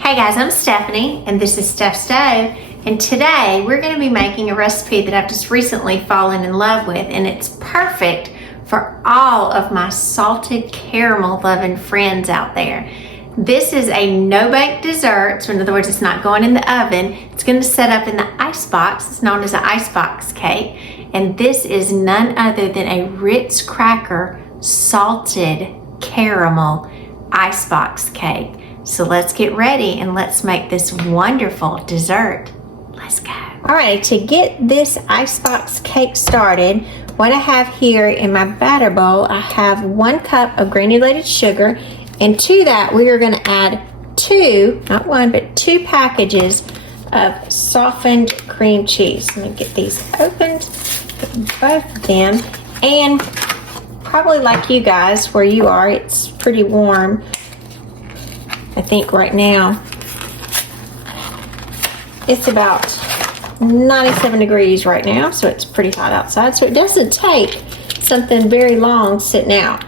Hey guys, I'm Stephanie and this is Steph Stove, and today we're going to be making a recipe that I've just recently fallen in love with, and it's perfect for all of my salted caramel loving friends out there. This is a no-bake dessert, so in other words it's not going in the oven. It's going to set up in the Icebox. It's known as an Icebox cake, and this is none other than a Ritz cracker salted caramel Icebox cake. So let's get ready and let's make this wonderful dessert. Let's go. All right, to get this Icebox cake started, what I have here in my batter bowl, I have 1 cup of granulated sugar, and to that we are going to add 2, not 1, but 2 packages of softened cream cheese. Let me get these opened, put both of them, and probably like you guys where you are, it's pretty warm. I think right now it's about 97 degrees right now, so it's pretty hot outside. So it doesn't take something very long sitting out.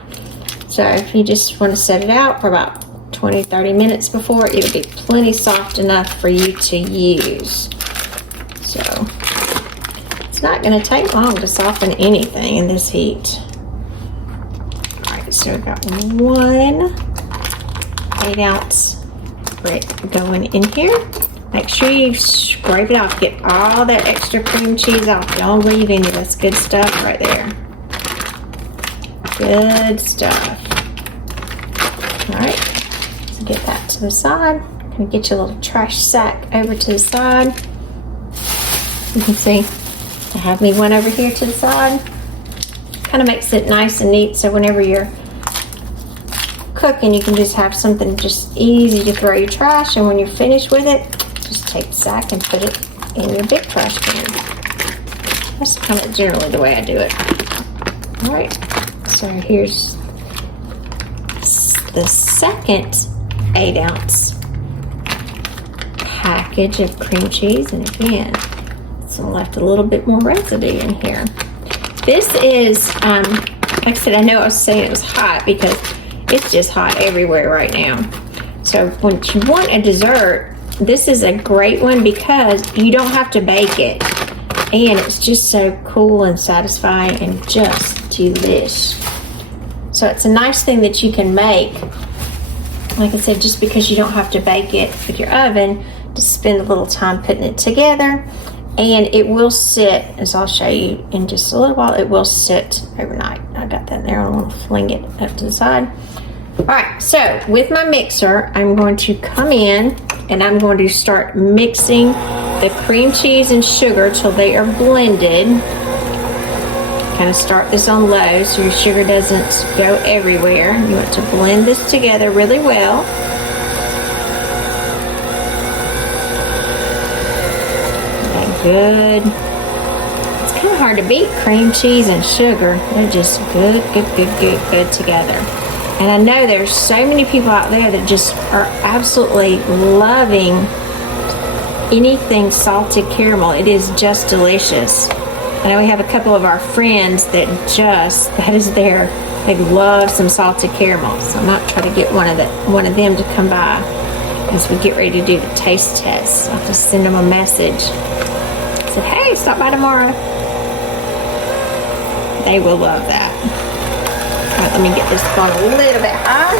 So if you just want to set it out for about 20-30 minutes before, it'll be plenty soft enough for you to use. So it's not going to take long to soften anything in this heat. All right, so we've got 1 8-ounce brick going in here. Make sure you scrape it off, get all that extra cream cheese off. Don't leave any. That's good stuff right there. Good stuff. All right, so get that to the side. Gonna get your little trash sack over to the side. You can see I have me one over here to the side. Kind of makes it nice and neat, so whenever you're cooking, you can just have something just easy to throw your trash, and when you're finished with it, just take the sack and put it in your big trash can. That's kind of generally the way I do it. All right, so here's the second 8-ounce package of cream cheese, and again, so left a little bit more residue in here. This is, like I said, I know I was saying it was hot because it's just hot everywhere right now. So when you want a dessert, this is a great one because you don't have to bake it. And it's just so cool and satisfying and just delish. So it's a nice thing that you can make, like I said, just because you don't have to bake it with your oven, just spend a little time putting it together. And it will sit, as I'll show you in just a little while, it will sit overnight. I got that in there. I want to fling it up to the side. All right, so with my mixer, I'm going to come in and I'm going to start mixing the cream cheese and sugar till they are blended. Kind of start this on low so your sugar doesn't go everywhere. You want to blend this together really well. Okay, good. It's kind of hard to beat cream cheese and sugar. They're just good together. And I know there's so many people out there that just are absolutely loving anything salted caramel. It is just delicious. I know we have a couple of our friends that they love some salted caramel. So I might try to get one of them to come by as we get ready to do the taste test. I'll just send them a message. I said, hey, stop by tomorrow. They will love that. All right, let me get this going a little bit high.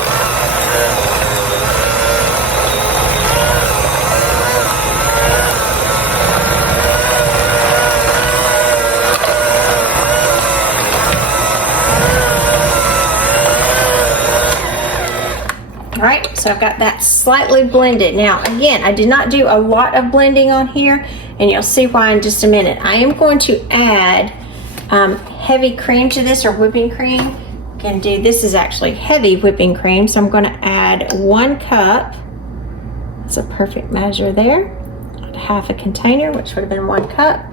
All right, so I've got that slightly blended. Now, again, I did not do a lot of blending on here, and you'll see why in just a minute. I am going to add heavy cream to this, or whipping cream. This is actually heavy whipping cream, so I'm going to add 1 cup. That's a perfect measure there. Half a container, which would have been 1 cup.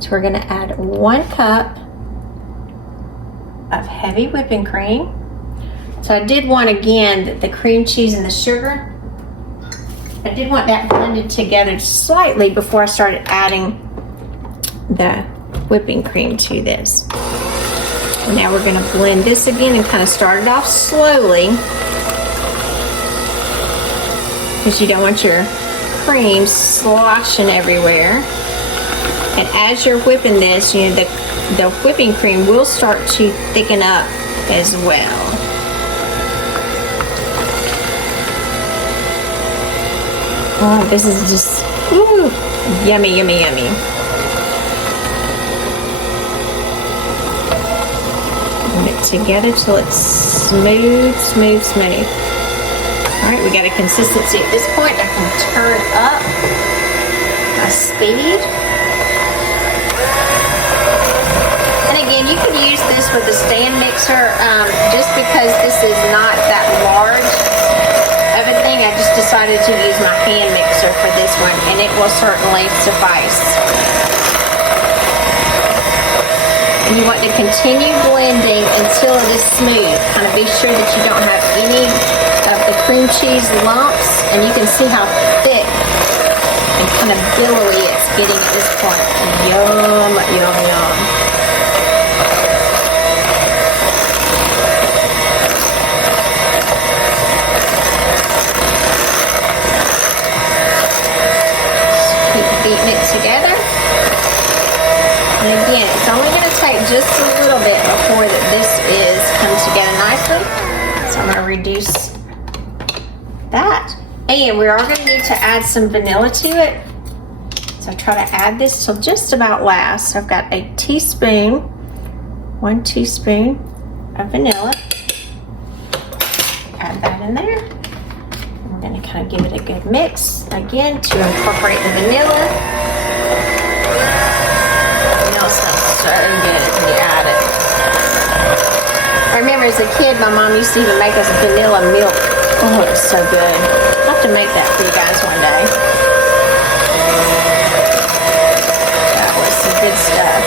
So we're going to add 1 cup of heavy whipping cream. So I did want, again, the cream cheese and the sugar, I did want that blended together slightly before I started adding the whipping cream to this. Now we're going to blend this again and kind of start it off slowly. because you don't want your cream sloshing everywhere. And as you're whipping this, you know, the whipping cream will start to thicken up as well. Oh, this is just yummy, yummy, yummy. Mix together till it's smooth, smooth, smooth. All right, we got a consistency at this point. I can turn up my speed. And again, you could use this with a stand mixer, just because this is not that large of a thing. I just decided to use my hand mixer for this one, and it will certainly suffice. And you want to continue blending until it is smooth. Kind of be sure that you don't have any of the cream cheese lumps, and you can see how thick and kind of billowy it's getting at this point. Yum, yum, yum. Just keep beating it together. And again, it's only going to take just a little bit before that this comes together nicely. So I'm going to reduce that. And we are going to need to add some vanilla to it. So try to add this till just about last. So I've got a teaspoon, 1 teaspoon of vanilla. Add that in there. We're going to kind of give it a good mix again to incorporate the vanilla. So good when you add it. I remember as a kid, my mom used to even make us vanilla milk. Oh, it was so good. I'll have to make that for you guys one day. That was some good stuff.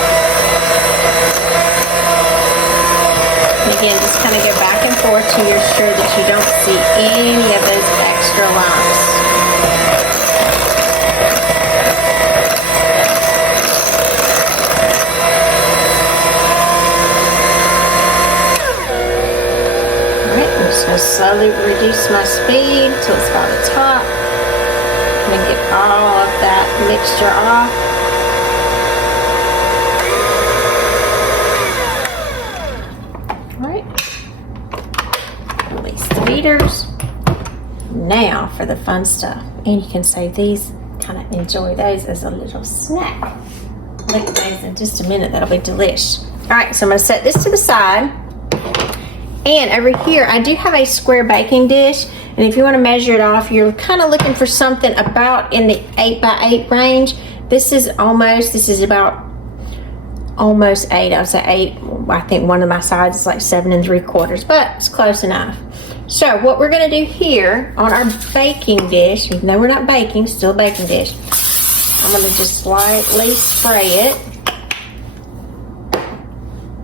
And again, just kind of go back and forth till you're sure that you don't see any of those extra lumps. I'll slowly reduce my speed till it's about the top. And then get all of that mixture off. All right. Release the beaters. Now for the fun stuff. And you can save these, kind of enjoy those as a little snack. Look at those in just a minute. That'll be delish. All right, so I'm going to set this to the side. And over here, I do have a square baking dish. And if you want to measure it off, you're kind of looking for something about in the 8x8 range. This is about almost 8. I would say 8. I think one of my sides is like 7 3/4, but it's close enough. So what we're going to do here on our baking dish, even though we're not baking, still a baking dish, I'm going to just slightly spray it.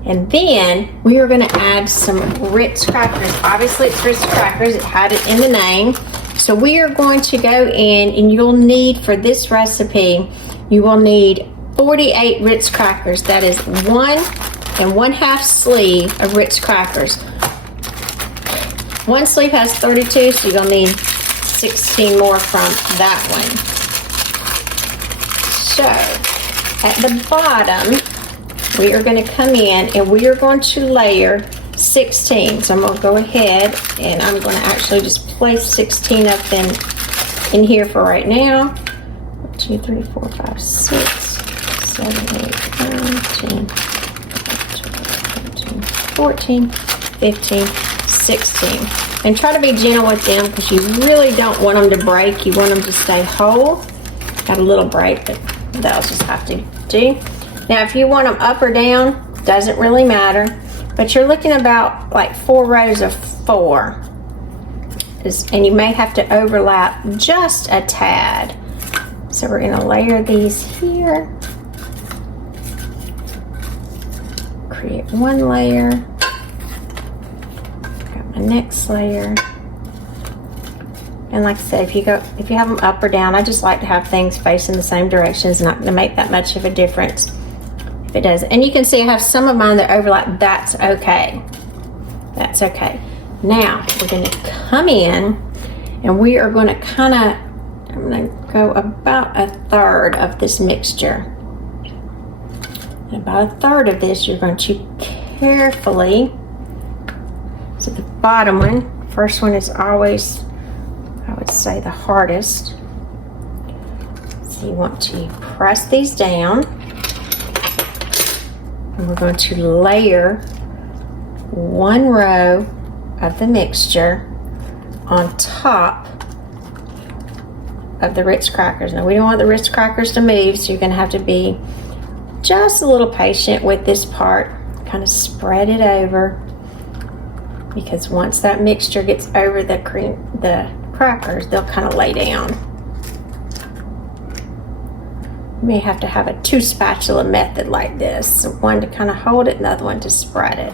And then we are going to add some Ritz crackers. Obviously it's Ritz crackers, it had it in the name. So we are going to go in, and you'll need, for this recipe, you will need 48 Ritz crackers. That is 1 1/2 sleeve of Ritz crackers. One sleeve has 32, so you're going to need 16 more from that one. So at the bottom, we are going to come in and we are going to layer 16. So I'm going to go ahead and I'm going to actually just place 16 of them in here for right now. 2, 3, 4, 5, 6, 7, 8, 9, 10, 13, 14, 15, 16. And try to be gentle with them because you really don't want them to break. You want them to stay whole. Got a little break, but that'll just have to do. Now, if you want them up or down, doesn't really matter. But you're looking about like 4 rows of 4. And you may have to overlap just a tad. So we're going to layer these here. Create one layer. Got my next layer. And like I said, if you have them up or down, I just like to have things facing the same direction. It's not going to make that much of a difference if it does. And you can see I have some of mine that overlap. That's okay. That's okay. Now we're going to come in And we are going to I'm going to go about a third of this mixture. And about a third of this, you're going to carefully, so the bottom one, first one is always, I would say, the hardest. So you want to press these down, and we're going to layer one row of the mixture on top of the Ritz crackers. Now we don't want the Ritz crackers to move, so you're going to have to be just a little patient with this part. Kind of spread it over, because once that mixture gets over the crackers, they'll kind of lay down. You may have to have a 2 spatula method like this. So one to kind of hold it, another one to spread it.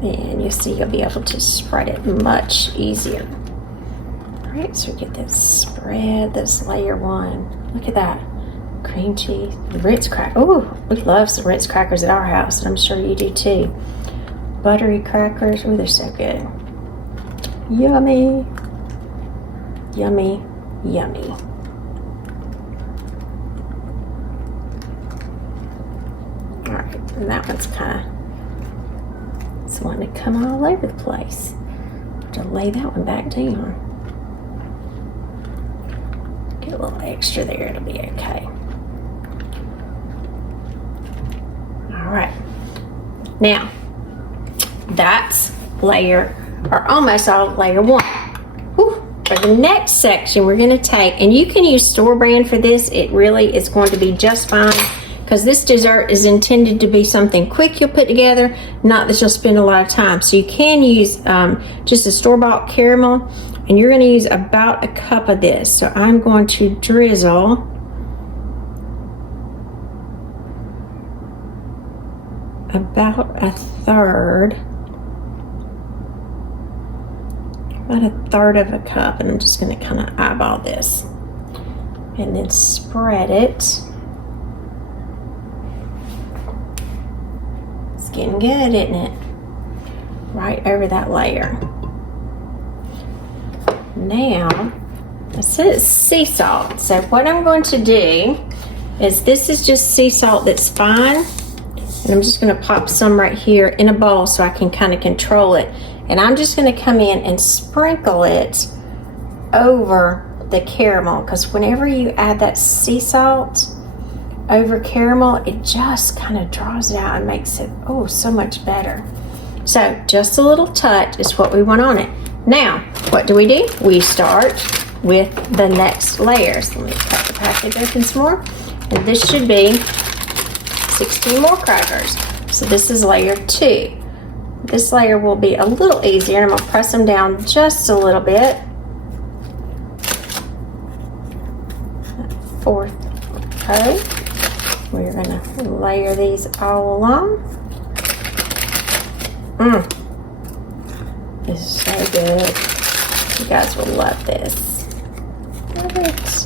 And you see you'll be able to spread it much easier. All right, so we get this spread, this layer one. Look at that. Cream cheese, Ritz crackers. Ooh, we love some Ritz crackers at our house, and I'm sure you do too. Buttery crackers. Ooh, they're so good. Yummy. Yummy, yummy. All right, and that one's kind of, it's wanting to come all over the place. To lay that one back down. Get a little extra there, it'll be okay. All right. Now, that's layer, or almost all layer one. Whew. For the next section, we're going to take, and you can use store brand for this. It really is going to be just fine, because this dessert is intended to be something quick you'll put together, not that you'll spend a lot of time. So you can use just a store-bought caramel, and you're going to use about a cup of this. So I'm going to drizzle about a third of a cup, and I'm just going to kind of eyeball this and then spread it. It's getting good, isn't it? Right over that layer. Now, it says sea salt. So what I'm going to do is, this is just sea salt that's fine, and I'm just going to pop some right here in a bowl so I can kind of control it. And I'm just going to come in and sprinkle it over the caramel, because whenever you add that sea salt over caramel, it just kind of draws it out and makes it, oh, so much better. So just a little touch is what we want on it. Now, what do? We start with the next layer. So let me cut the package open some more. And this should be 16 more crackers. So this is layer 2. This layer will be a little easier, and I'm gonna press them down just a little bit. That 4th row. We're gonna layer these all along. This is so good. You guys will love this. Love it.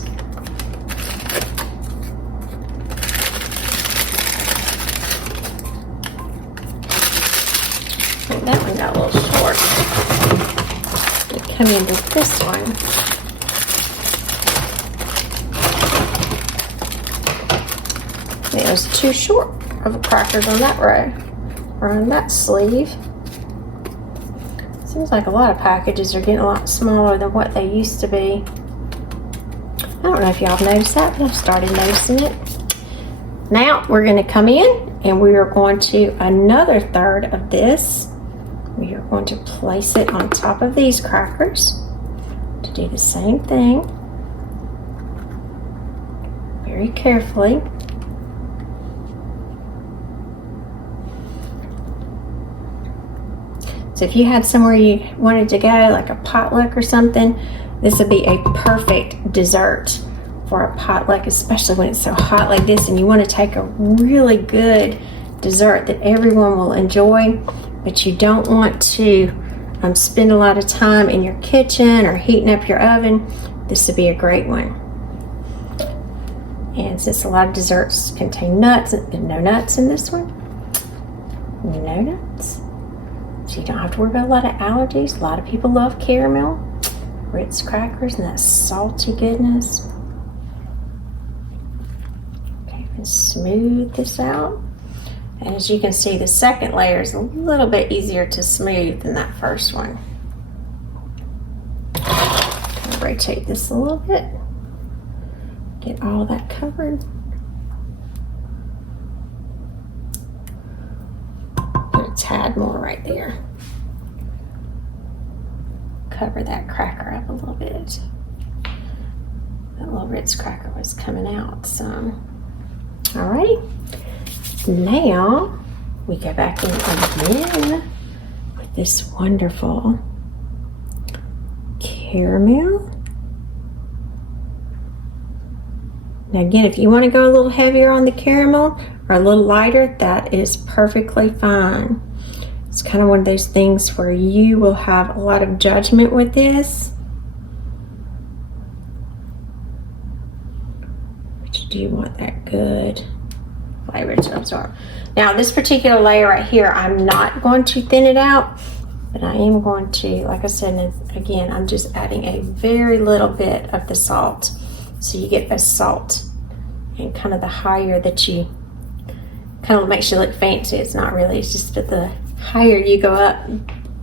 That one got a little short. Come into this one. It was too short of crackers on that row, or on that sleeve. Seems like a lot of packages are getting a lot smaller than what they used to be. I don't know if y'all have noticed that, but I've started noticing it. Now we're going to come in, and we are going to another third of this. We are going to place it on top of these crackers to do the same thing. Very carefully. So if you had somewhere you wanted to go, like a potluck or something, this would be a perfect dessert for a potluck, especially when it's so hot like this, and you want to take a really good dessert that everyone will enjoy, but you don't want to spend a lot of time in your kitchen or heating up your oven. This would be a great one. And since a lot of desserts contain nuts, and no nuts in this one, no nuts. So you don't have to worry about a lot of allergies. A lot of people love caramel, Ritz crackers, and that salty goodness. Okay, and smooth this out. And as you can see, the second layer is a little bit easier to smooth than that first one. I'll rotate this a little bit. Get all that covered. Put a tad more right there. Cover that cracker up a little bit. That little Ritz cracker was coming out some. Alrighty. Now we go back in again with this wonderful caramel. Now again, if you want to go a little heavier on the caramel or a little lighter, that is perfectly fine. It's kind of one of those things where you will have a lot of judgment with this. But you do want that good flavor to absorb. Now this particular layer right here, I'm not going to thin it out, but I am going to, like I said, and again, I'm just adding a very little bit of the salt. So you get the salt, and kind of the higher that you, kind of makes you look fancy. It's not really, it's just that the higher you go up,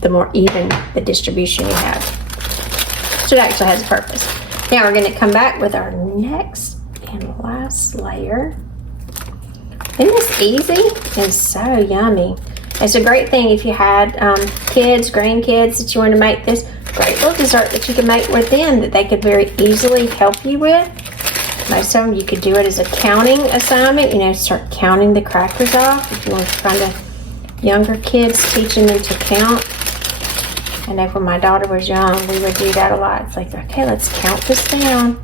the more even the distribution you have. So it actually has a purpose. Now we're going to come back with our next and last layer. Isn't this easy? It's so yummy. It's a great thing if you had kids, grandkids that you want to make this great little dessert that you can make with them that they could very easily help you with. Most of them you could do it as a counting assignment, you know, start counting the crackers off if you want to kind of younger kids, teaching them to count. I know when my daughter was young, we would do that a lot. It's like, okay, let's count this down.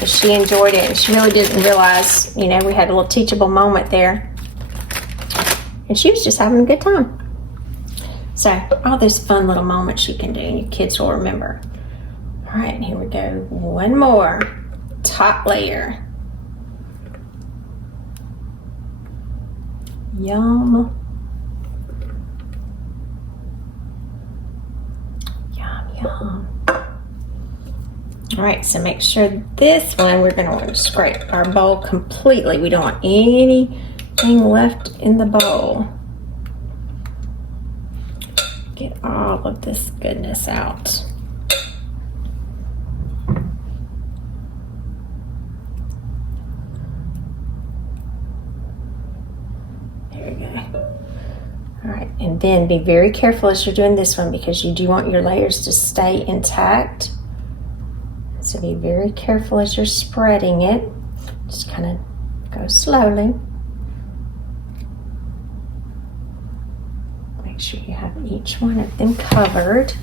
And she enjoyed it, and she really didn't realize, you know, we had a little teachable moment there. And she was just having a good time. So all those fun little moments you can do, and your kids will remember. All right, and here we go. One more top layer. Yum. Yum, yum. All right, so make sure this one, we're going to want to scrape our bowl completely. We don't want anything left in the bowl. Get all of this goodness out. There we go. All right, and then be very careful as you're doing this one because you do want your layers to stay intact. So be very careful as you're spreading it. Just kind of go slowly. Make sure you have each one of them covered.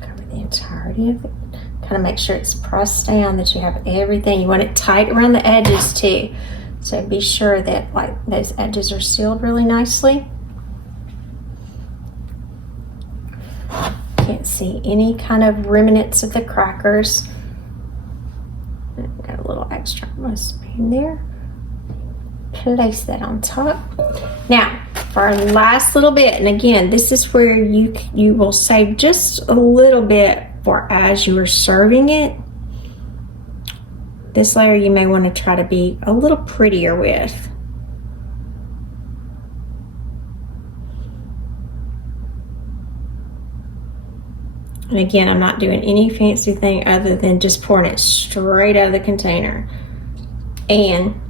Cover the entirety of it. Kind of make sure it's pressed down, that you have everything. You want it tight around the edges too. So be sure that like those edges are sealed really nicely. Can't see any kind of remnants of the crackers. Got a little extra spoon there. Place that on top. Now for our last little bit, and again, this is where you will save just a little bit for as you are serving it. This layer you may want to try to be a little prettier with. And again, I'm not doing any fancy thing other than just pouring it straight out of the container. And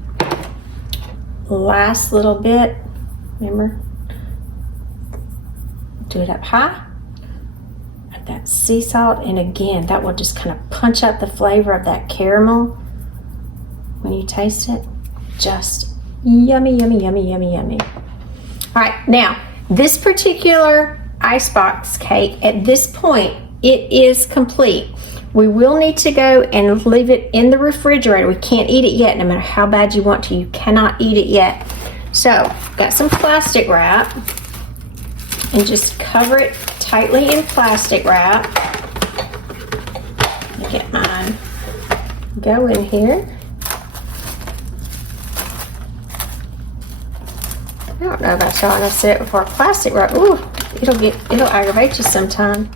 last little bit, remember, do it up high. Add that sea salt, and again, that will just kind of punch up the flavor of that caramel. When you taste it, just yummy, yummy, yummy, yummy, yummy. All right, now this particular Icebox cake, at this point, it is complete. We will need to go and leave it in the refrigerator. We can't eat it yet, no matter how bad you want to. You cannot eat it yet. So, got some plastic wrap. and just cover it tightly in plastic wrap. Get mine. Go in here. I don't know about y'all. I said it before. Plastic wrap. Ooh, it'll aggravate you sometime.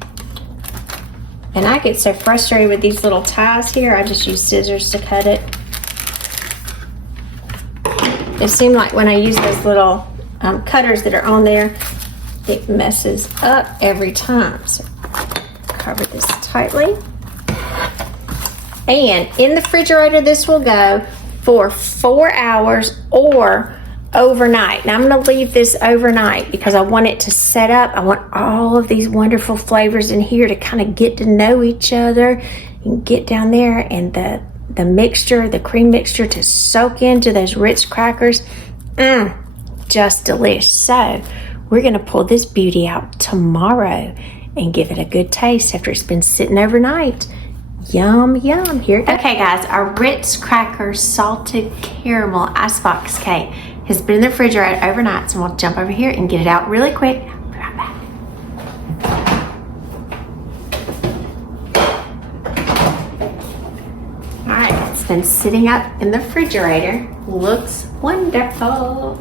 And I get so frustrated with these little ties here. I just use scissors to cut it. It seemed like when I use those little cutters that are on there, it messes up every time. So cover this tightly. And in the refrigerator, this will go for 4 hours or overnight. Now I'm going to leave this overnight because I want it to set up. I want all of these wonderful flavors in here to kind of get to know each other and get down there, and the mixture, the cream mixture, to soak into those Ritz crackers. Just delish. So we're going to pull this beauty out tomorrow and give it a good taste after it's been sitting overnight. Yum, yum. Here it goes. Okay, guys, our Ritz cracker salted caramel icebox cake has been in the refrigerator overnight, so we'll jump over here and get it out really quick. I'll be right back. All right, it's been sitting up in the refrigerator. Looks wonderful.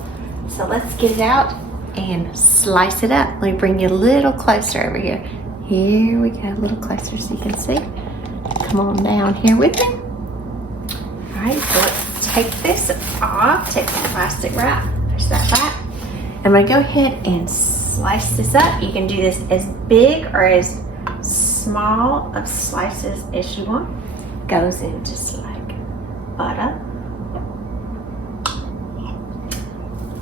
So let's get it out and slice it up. Let me bring you a little closer over here. Here we go, a little closer so you can see. Come on down here with me. All right, so let's take this off. Take the plastic wrap, push that back. I'm gonna go ahead and slice this up. You can do this as big or as small of slices as you want. Goes in just like butter.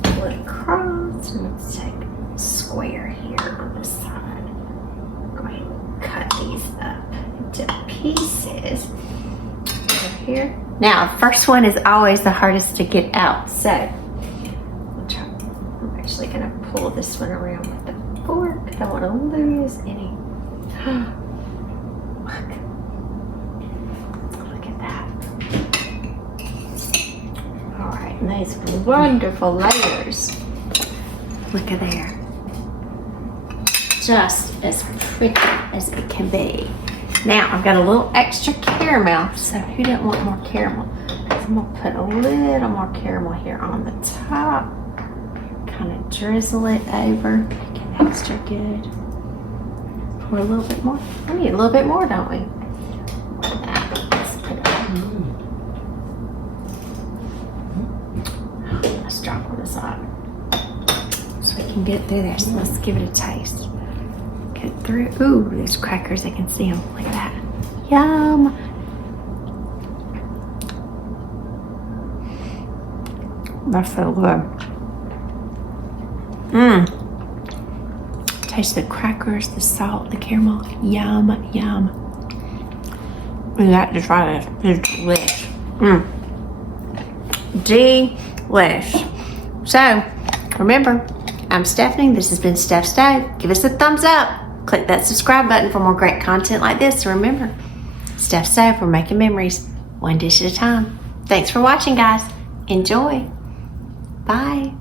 Pull it across, and let's take a square here on this side. Go ahead and cut these up into pieces over here. Now, the first one is always the hardest to get out, so I'm actually gonna pull this one around with the fork. I don't want to lose any. Look at that. All right, and these wonderful layers. Look at there. Just as pretty as it can be. Now, I've got a little extra caramel, so who didn't want more caramel? So I'm gonna put a little more caramel here on the top. Kind of drizzle it over, make it extra good. Pour a little bit more. We need a little bit more, don't we? Let's put it let's drop on the side so we can get through there. So let's give it a taste. Get through. Ooh, these crackers, I can see them. Look at that. Yum. That's so good. Taste the crackers, the salt, the caramel. Yum, yum. You got to try this. It's delish. Delish. So, remember, I'm Stephanie. This has been Steph Stove. Give us a thumbs up. Click that subscribe button for more great content like this. Remember, Steph Stove, we're making memories one dish at a time. Thanks for watching, guys. Enjoy. Bye.